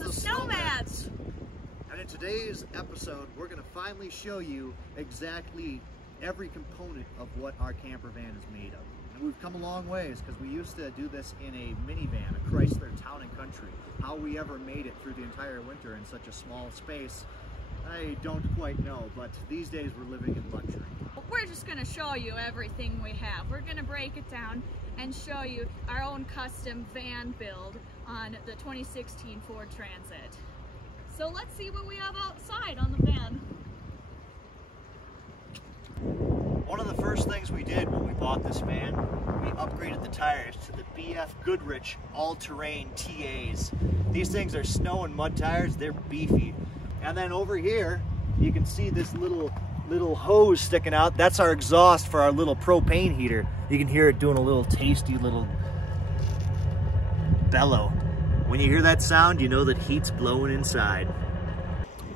It's the Snomads! And in today's episode, we're going to finally show you exactly every component of what our camper van is made of. And we've come a long ways because we used to do this in a minivan, a Chrysler Town & Country. How we ever made it through the entire winter in such a small space, I don't quite know, but these days we're living in luxury. We're just going to show you everything we have. We're going to break it down and show you our own custom van build on the 2016 Ford Transit. So let's see what we have outside on the van. One of the first things we did when we bought this van, we upgraded the tires to the BF Goodrich all-terrain TAs. These things are snow and mud tires, they're beefy. And then over here, you can see this little hose sticking out. That's our exhaust for our little propane heater. You can hear it doing a little tasty little bellow. When you hear that sound, you know that heat's blowing inside.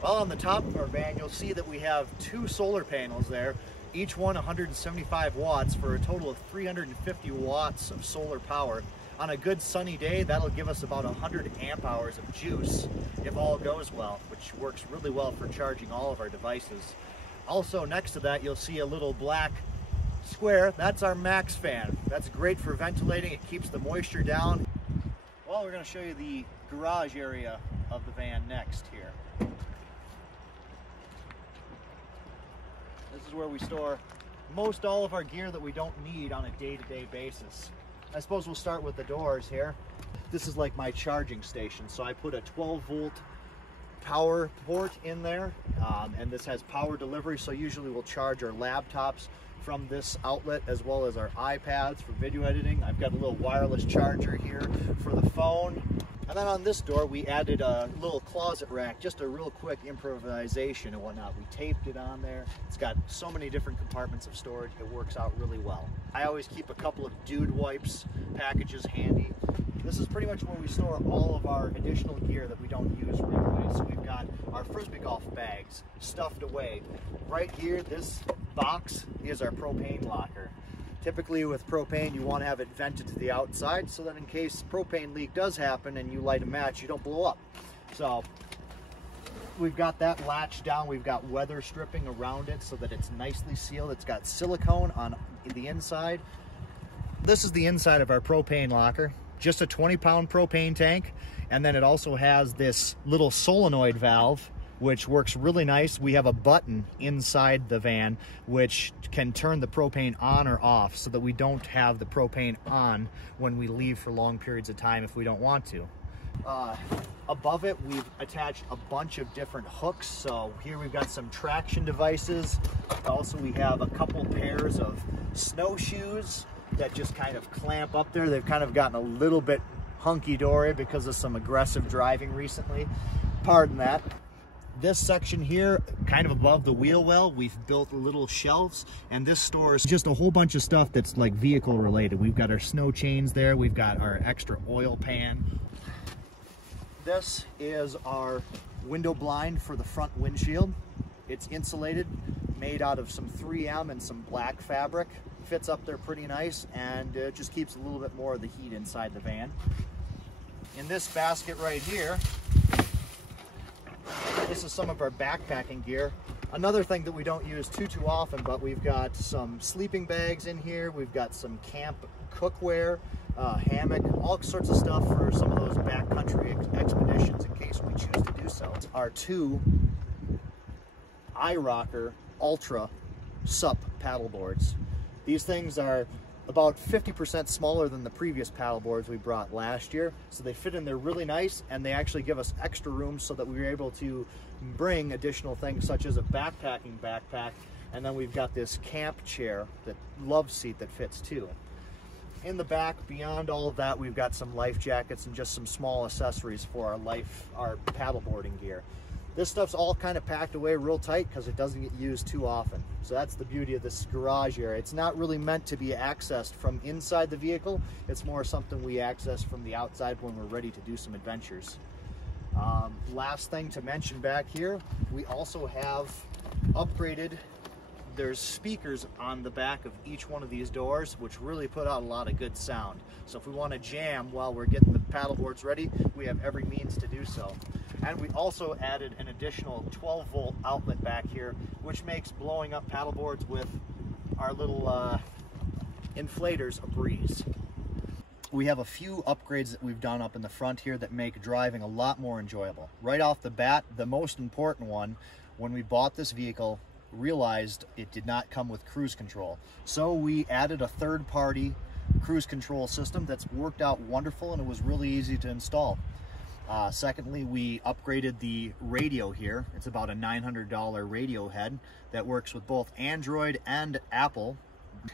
Well, on the top of our van, you'll see that we have two solar panels there, each one 175 watts for a total of 350 watts of solar power. On a good sunny day, that'll give us about 100 amp hours of juice if all goes well, which works really well for charging all of our devices. Also, next to that, you'll see a little black square. That's our max fan. That's great for ventilating. It keeps the moisture down. Well, we're going to show you the garage area of the van next here. This is where we store most all of our gear that we don't need on a day-to-day basis. I suppose we'll start with the doors here. This is like my charging station. So I put a 12-volt power port in there, and this has power delivery. So usually we'll charge our laptops from this outlet as well as our iPads for video editing. I've got a little wireless charger here for the phone. And then on this door, we added a little closet rack, just a real quick improvisation and whatnot. We taped it on there. It's got so many different compartments of storage. It works out really well. I always keep a couple of dude wipes packages handy. This is pretty much where we store all of our additional gear that we don't use regularly. So we've got our Frisbee golf bags stuffed away. Right here, this box is our propane locker. Typically with propane, you want to have it vented to the outside so that in case propane leak does happen and you light a match, you don't blow up. So we've got that latched down. We've got weather stripping around it so that it's nicely sealed. It's got silicone on the inside. This is the inside of our propane locker. Just a 20-pound propane tank. And then it also has this little solenoid valve, which works really nice. We have a button inside the van which can turn the propane on or off so that we don't have the propane on when we leave for long periods of time if we don't want to. Above it, we've attached a bunch of different hooks. So here we've got some traction devices. Also, we have a couple pairs of snowshoes that just kind of clamp up there. They've kind of gotten a little bit hunky-dory because of some aggressive driving recently. Pardon that. This section here, kind of above the wheel well, we've built little shelves, and this stores just a whole bunch of stuff that's like vehicle related. We've got our snow chains there, we've got our extra oil pan. This is our window blind for the front windshield. It's insulated, made out of some 3M and some black fabric. Fits up there pretty nice, and it just keeps a little bit more of the heat inside the van. In this basket right here, this is some of our backpacking gear. Another thing that we don't use too often, but we've got some sleeping bags in here. We've got some camp cookware, hammock, all sorts of stuff for some of those backcountry expeditions in case we choose to do so. Our two iRocker Ultra SUP paddle boards. These things are about 50% smaller than the previous paddle boards we brought last year. So they fit in there really nice, and they actually give us extra room so that we were able to bring additional things such as a backpacking backpack. And then we've got this camp chair, that love seat that fits too. In the back, beyond all of that, we've got some life jackets and just some small accessories for our paddleboarding gear. This stuff's all kind of packed away real tight because it doesn't get used too often. So that's the beauty of this garage area. It's not really meant to be accessed from inside the vehicle. It's more something we access from the outside when we're ready to do some adventures. Last thing to mention back here, we also have upgraded there's speakers on the back of each one of these doors, which really put out a lot of good sound. So if we want to jam while we're getting the paddle boards ready, we have every means to do so. And we also added an additional 12-volt outlet back here, which makes blowing up paddle boards with our little inflators a breeze. We have a few upgrades that we've done up in the front here that make driving a lot more enjoyable. Right off the bat, the most important one, when we bought this vehicle, realized it did not come with cruise control. So we added a third-party cruise control system that's worked out wonderful, and it was really easy to install. Secondly, we upgraded the radio here. It's about a $900 radio head that works with both Android and Apple.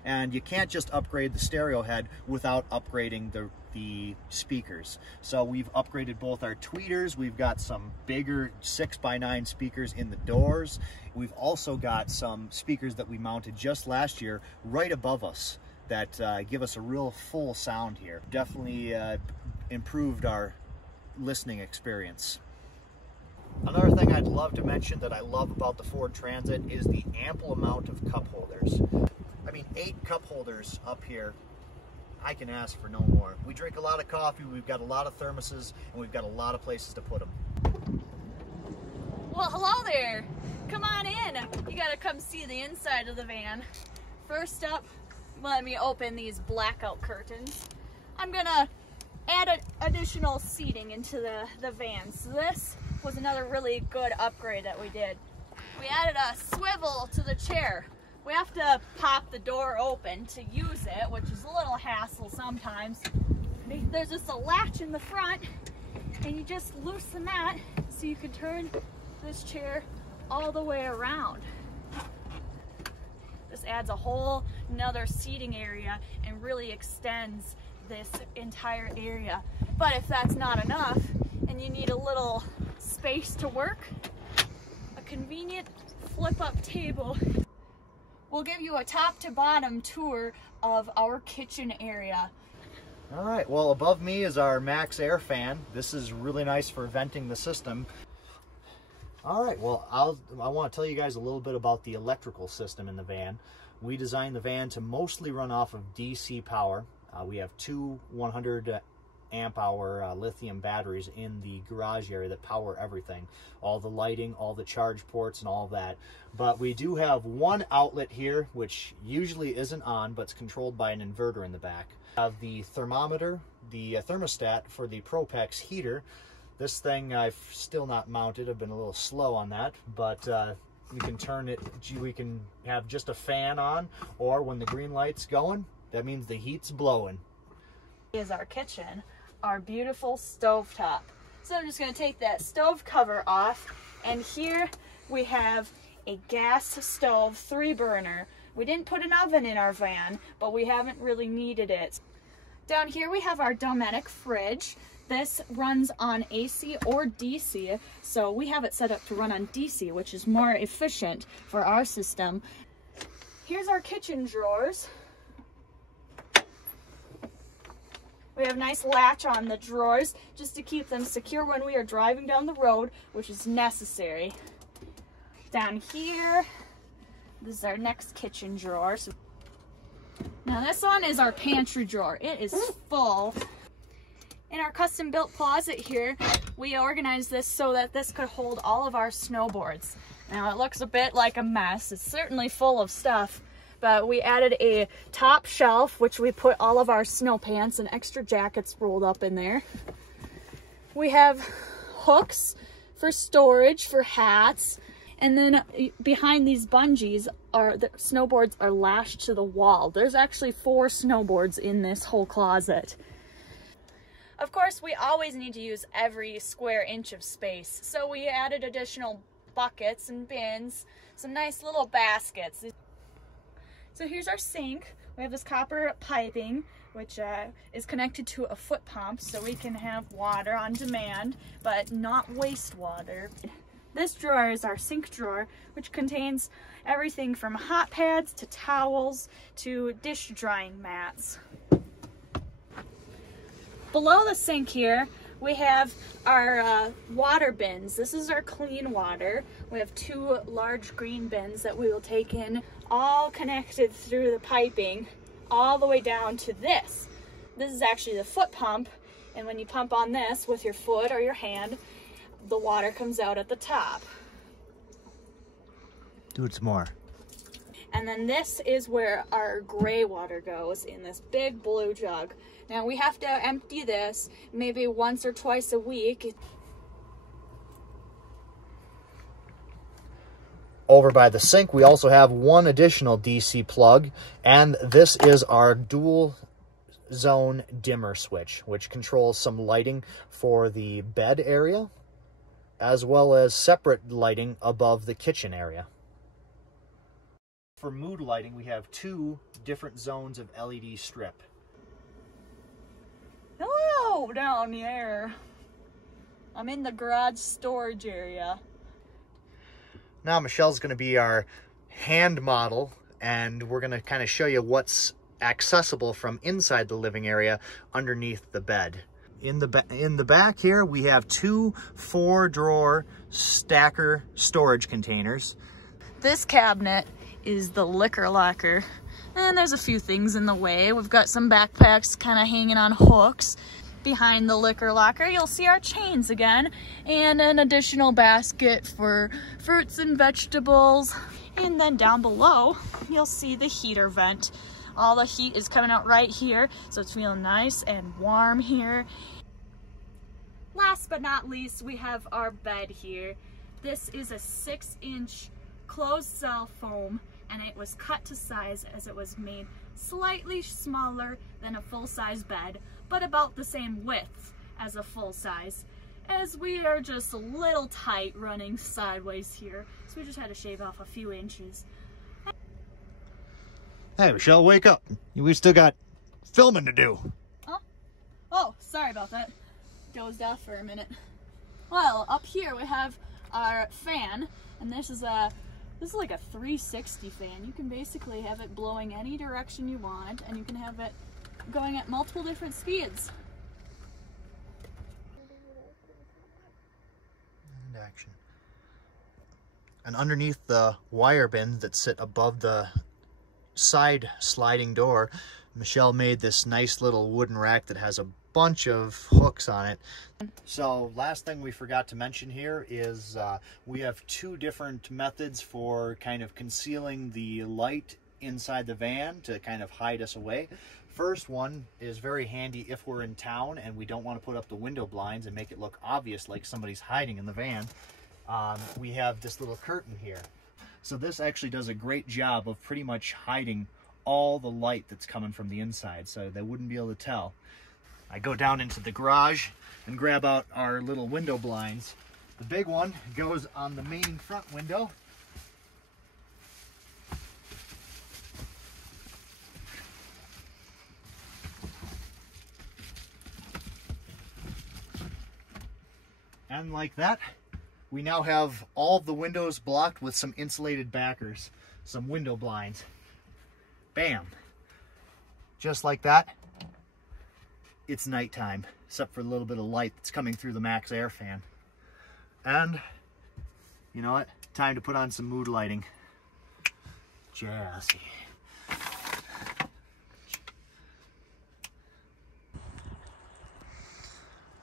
And you can't just upgrade the stereo head without upgrading the speakers. So we've upgraded both our tweeters. We've got some bigger 6x9 speakers in the doors. We've also got some speakers that we mounted just last year right above us that give us a real full sound here. Definitely improved our listening experience. Another thing I'd love to mention that I love about the Ford Transit is the ample amount of cup holders. I mean, 8 cup holders up here, I can ask for no more. We drink a lot of coffee, we've got a lot of thermoses, and we've got a lot of places to put them. Well, hello there. Come on in. You gotta come see the inside of the van. First up, let me open these blackout curtains. I'm gonna add additional seating into the van. So this was another really good upgrade that we did. We added a swivel to the chair. We have to pop the door open to use it, which is a little hassle sometimes. There's just a latch in the front, and you just loosen that so you can turn this chair all the way around. This adds a whole another seating area and really extends this entire area. But if that's not enough and you need a little space to work, a convenient flip-up table will give you a top to bottom tour of our kitchen area. All right, well, above me is our Max Air fan. This is really nice for venting the system. All right, well, I want to tell you guys a little bit about the electrical system in the van. We designed the van to mostly run off of DC power. We have 2 100 amp hour lithium batteries in the garage area that power everything, all the lighting, all the charge ports, and all that. But we do have one outlet here which usually isn't on, but it's controlled by an inverter in the back. We have the thermometer, the thermostat for the Propex heater. This thing I've still not mounted. I've been a little slow on that, but we can turn it, we can have just a fan on, or when the green light's going, that means the heat's blowing. Is our kitchen, our beautiful stovetop. So I'm just going to take that stove cover off, and here we have a gas stove 3-burner. We didn't put an oven in our van, but we haven't really needed it. Down here we have our Dometic fridge. This runs on AC or DC, so we have it set up to run on DC, which is more efficient for our system. Here's our kitchen drawers. We have a nice latch on the drawers just to keep them secure when we are driving down the road, which is necessary. Down here, this is our next kitchen drawer. So now this one is our pantry drawer. It is full. In our custom built closet here, we organized this so that this could hold all of our snowboards. Now it looks a bit like a mess. It's certainly full of stuff, but we added a top shelf, which we put all of our snow pants and extra jackets rolled up in there. We have hooks for storage for hats. And then behind these bungees, the snowboards are lashed to the wall. There's actually 4 snowboards in this whole closet. Of course, we always need to use every square inch of space. So we added additional buckets and bins, some nice little baskets. So here's our sink. We have this copper piping, which is connected to a foot pump, so we can have water on demand, but not wastewater. This drawer is our sink drawer, which contains everything from hot pads to towels to dish drying mats. Below the sink here, we have our water bins. This is our clean water. We have 2 large green bins that we will take in all connected through the piping all the way down to this. This is actually the foot pump, and when you pump on this with your foot or your hand, the water comes out at the top. Do it some more. And then this is where our gray water goes in this big blue jug. Now we have to empty this maybe once or twice a week. Over by the sink, we also have one additional DC plug, and this is our dual zone dimmer switch, which controls some lighting for the bed area, as well as separate lighting above the kitchen area. For mood lighting, we have 2 different zones of LED strip. Hello down there. I'm in the garage storage area. Now Michelle's going to be our hand model, and we're going to kind of show you what's accessible from inside the living area underneath the bed. In the back here, we have 2 4-drawer stacker storage containers. This cabinet is the liquor locker, and there's a few things in the way. We've got some backpacks kind of hanging on hooks. Behind the liquor locker, you'll see our chains again, and an additional basket for fruits and vegetables. And then down below, you'll see the heater vent. All the heat is coming out right here, so it's feeling nice and warm here. Last but not least, we have our bed here. This is a 6-inch closed cell foam, and it was cut to size as it was made slightly smaller than a full-size bed, but about the same width as a full size, as we are just a little tight running sideways here, so we just had to shave off a few inches. Hey Michelle, wake up. We still got filming to do. Huh? Oh, sorry about that. Dozed off for a minute. Well, up here we have our fan, and this is like a 360 fan. You can basically have it blowing any direction you want, and you can have it going at multiple different speeds. And action. And underneath the wire bins that sit above the side sliding door, Michelle made this nice little wooden rack that has a bunch of hooks on it. So last thing we forgot to mention here is we have 2 different methods for kind of concealing the light inside the van to kind of hide us away. First one is very handy if we're in town and we don't want to put up the window blinds and make it look obvious like somebody's hiding in the van. We have this little curtain here. So this actually does a great job of pretty much hiding all the light that's coming from the inside, so they wouldn't be able to tell. I go down into the garage and grab out our little window blinds. The big one goes on the main front window. And like that, we now have all of the windows blocked with some insulated backers, some window blinds. Bam! Just like that, it's nighttime, except for a little bit of light that's coming through the Max Air fan. And, you know what? Time to put on some mood lighting. Jazzy.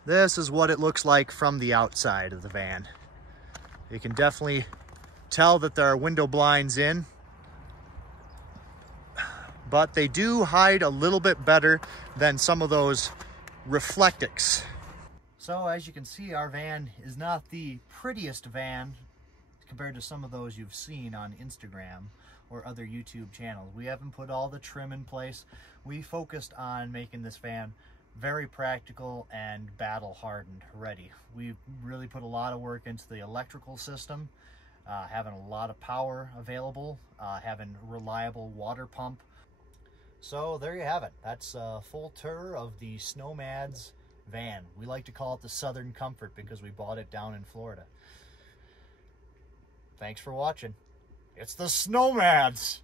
This is what it looks like from the outside of the van. You can definitely tell that there are window blinds in, but they do hide a little bit better than some of those reflectics. So as you can see, our van is not the prettiest van compared to some of those you've seen on Instagram or other YouTube channels. We haven't put all the trim in place. We focused on making this van very practical and battle hardened ready. We really put a lot of work into the electrical system, having a lot of power available, having reliable water pump. So there you have it. That's a full tour of the Snomads van. We like to call it the Southern Comfort because we bought it down in Florida. Thanks for watching. It's the Snomads!